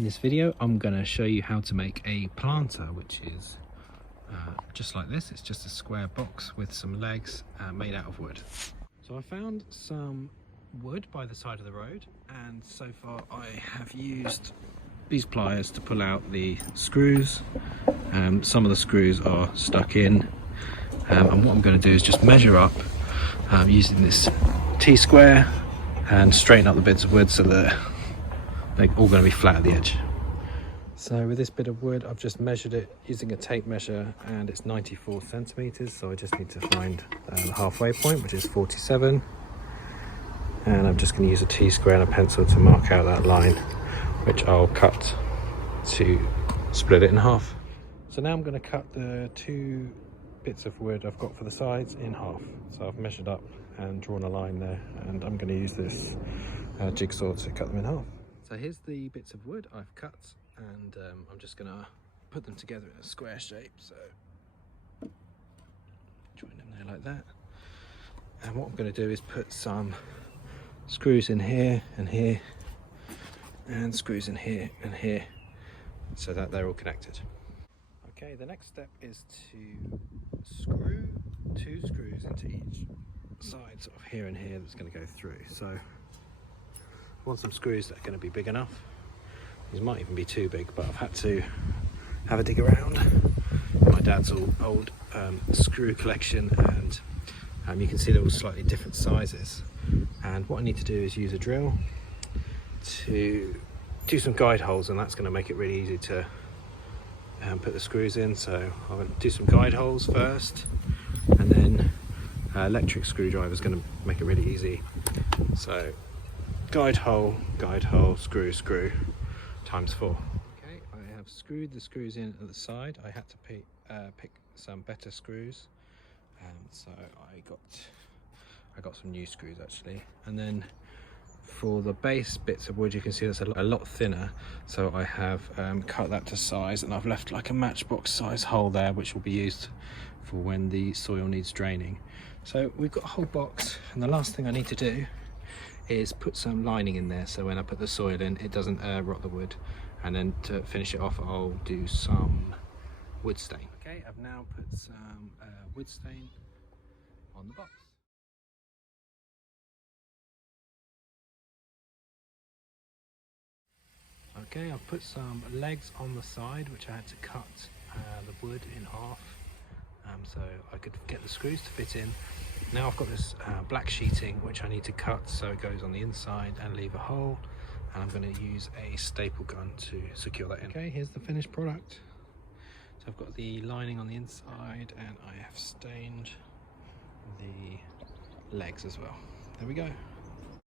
In this video I'm going to show you how to make a planter, which is just like this. It's just a square box with some legs made out of wood. So I found some wood by the side of the road, and so far I have used these pliers to pull out the screws. Some of the screws are stuck in, and what I'm going to do is just measure up using this T-square and straighten up the bits of wood so that they're all going to be flat at the edge. So with this bit of wood, I've just measured it using a tape measure, and it's 94 centimeters. So I just need to find the halfway point, which is 47. And I'm just going to use a T-square and a pencil to mark out that line, which I'll cut to split it in half. So now I'm going to cut the two bits of wood I've got for the sides in half. So I've measured up and drawn a line there, and I'm going to use this jigsaw to cut them in half. So here's the bits of wood I've cut, and I'm just going to put them together in a square shape. So join them there like that. And what I'm going to do is put some screws in here and here, and screws in here and here, so that they're all connected. Okay, the next step is to screw two screws into each side, sort of here and here, that's going to go through. So I want some screws that are going to be big enough. These might even be too big, but I've had to have a dig around my dad's old screw collection, and you can see they're all slightly different sizes. And what I need to do is use a drill to do some guide holes, and that's going to make it really easy to put the screws in. So I'm going to do some guide holes first, and then electric screwdriver is going to make it really easy. So guide hole, screw, screw, times 4. Okay, I have screwed the screws in at the side. I had to pick some better screws, so I got some new screws actually. And then for the base bits of wood, you can see that's a lot thinner, so I have cut that to size, and I've left like a matchbox size hole there, which will be used for when the soil needs draining. So we've got a whole box, and the last thing I need to do is put some lining in there, so when I put the soil in, it doesn't rot the wood. And then to finish it off, I'll do some wood stain. Okay, I've now put some wood stain on the box. Okay, I've put some legs on the side, which I had to cut the wood in half, so I could get the screws to fit in. Now I've got this black sheeting, which I need to cut so it goes on the inside and leave a hole, and I'm going to use a staple gun to secure that in. Okay, here's the finished product. So I've got the lining on the inside, and I have stained the legs as well. There we go.